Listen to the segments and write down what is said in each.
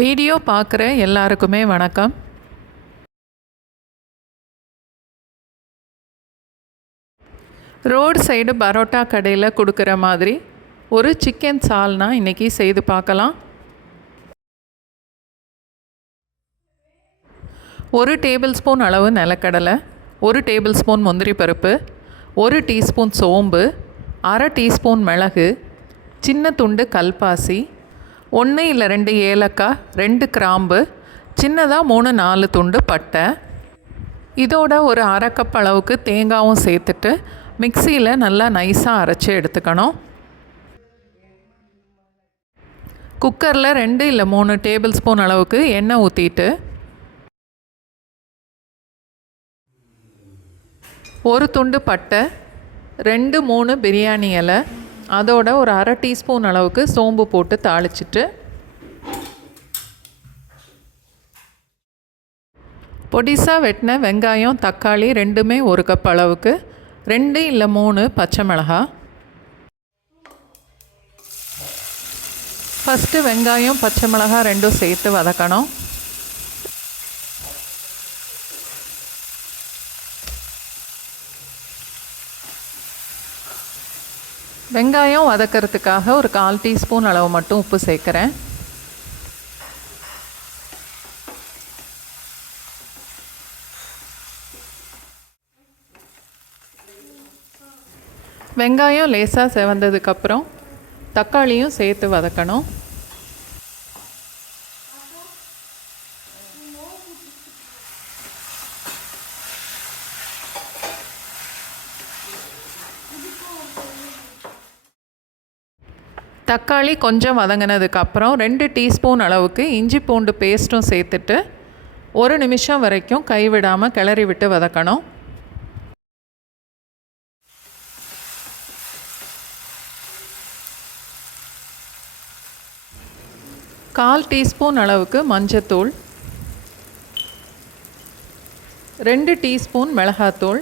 Video பார்க்குற எல்லாருக்குமே வணக்கம். ரோடு சைடு பரோட்டா கடையில் கொடுக்குற மாதிரி ஒரு சிக்கன் சால்னா இன்றைக்கி செய்து பார்க்கலாம். 1 டேபிள் ஸ்பூன் அளவு நிலக்கடலை, 1 டேபிள் ஸ்பூன் முந்திரி பருப்பு, 1 டீஸ்பூன் சோம்பு, அரை டீஸ்பூன் மிளகு, சின்ன துண்டு கல்பாசி, 1 இல்லை 2 ஏலக்காய், 2 கிராம்பு, சின்னதாக 3-4 துண்டு பட்டை. இதோட ஒரு அரை கப் அளவுக்கு தேங்காயும் சேர்த்துட்டு மிக்சியில் நல்லா நைஸாக அரைச்சி எடுத்துக்கணும். குக்கரில் 2 இல்லை 3 டேபிள் ஸ்பூன் அளவுக்கு எண்ணெய் ஊற்றிட்டு 1 துண்டு பட்டை, 2-3 பிரியாணி இலை, அதோட ஒரு அரை டீஸ்பூன் அளவுக்கு சோம்பு போட்டு தாளிச்சிட்டு பொடிசாக வெட்டின வெங்காயம், தக்காளி ரெண்டுமே 1 கப் அளவுக்கு, 2 இல்லை 3 பச்சை மிளகாய். ஃபஸ்ட்டு வெங்காயம் பச்சை மிளகாய் ரெண்டும் சேர்த்து வதக்கணும். வெங்காயம் வதக்கிறதுக்காக ஒரு 1/4 டீஸ்பூன் அளவு மட்டும் உப்பு சேர்க்குறேன். வெங்காயம் லேசாக செவந்ததுக்கப்புறம் தக்காளியும் சேர்த்து வதக்கணும். தக்காளி கொஞ்சம் வதங்கினதுக்கப்புறம் 2 டீஸ்பூன் அளவுக்கு இஞ்சி பூண்டு பேஸ்ட்டும் சேர்த்துட்டு 1 நிமிஷம் வரைக்கும் கைவிடாமல் கிளறி விட்டு வதக்கணும். கால் டீஸ்பூன் அளவுக்கு மஞ்சத்தூள், 2 டீஸ்பூன் மிளகாத்தூள்,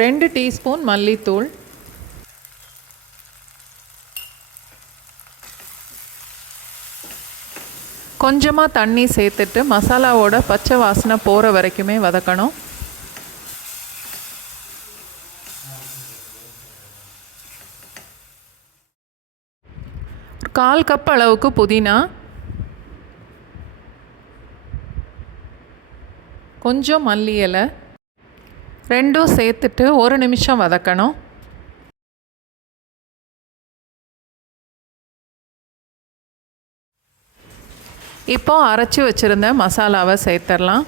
2 டீஸ்பூன் மல்லித்தூள், கொஞ்சமாக தண்ணி சேர்த்துட்டு மசாலாவோட பச்சை வாசனை போகிற வரைக்குமே வதக்கணும். ஒரு 1/4 கப் அளவுக்கு புதினா, கொஞ்சம் மல்லி இலை ரெண்டும் சேர்த்துட்டு 1 நிமிஷம் வதக்கணும். இப்போ அரைச்சி வச்சுருந்த மசாலாவை சேர்த்துடலாம்.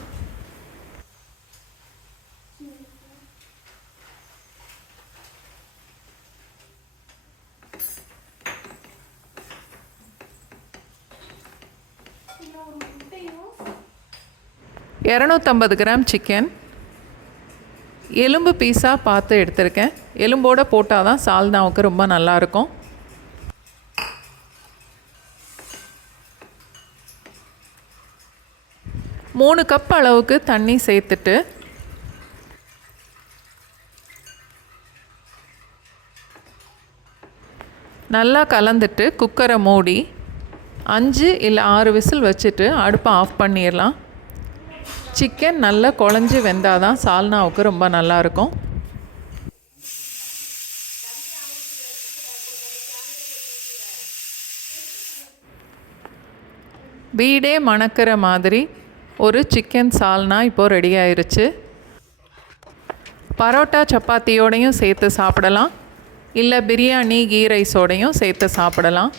$250 கிராம் சிக்கன், எலும்பு பீஸாக பார்த்து எடுத்திருக்கேன். எலும்போடு போட்டால் தான் சால்னாவுக்கு ரொம்ப நல்லாயிருக்கும். மூணு கப் அளவுக்கு தண்ணி சேர்த்துட்டு நல்லா கலந்துட்டு குக்கரை மூடி 5 இல்லை 6 விசில் வச்சுட்டு அடுப்பை ஆஃப் பண்ணிடலாம். சிக்கன் நல்லா குழஞ்சி வெந்தால் தான் சால்னாவுக்கு ரொம்ப நல்லாயிருக்கும். வீடே மணக்கிற மாதிரி ஒரு சிக்கன் சால்னா இப்போது ரெடி ஆயிருச்சு. பரோட்டா சப்பாத்தியோடையும் சேர்த்து சாப்பிடலாம், இல்லை பிரியாணி கீ ரைஸோடையும் சேர்த்து சாப்பிடலாம்.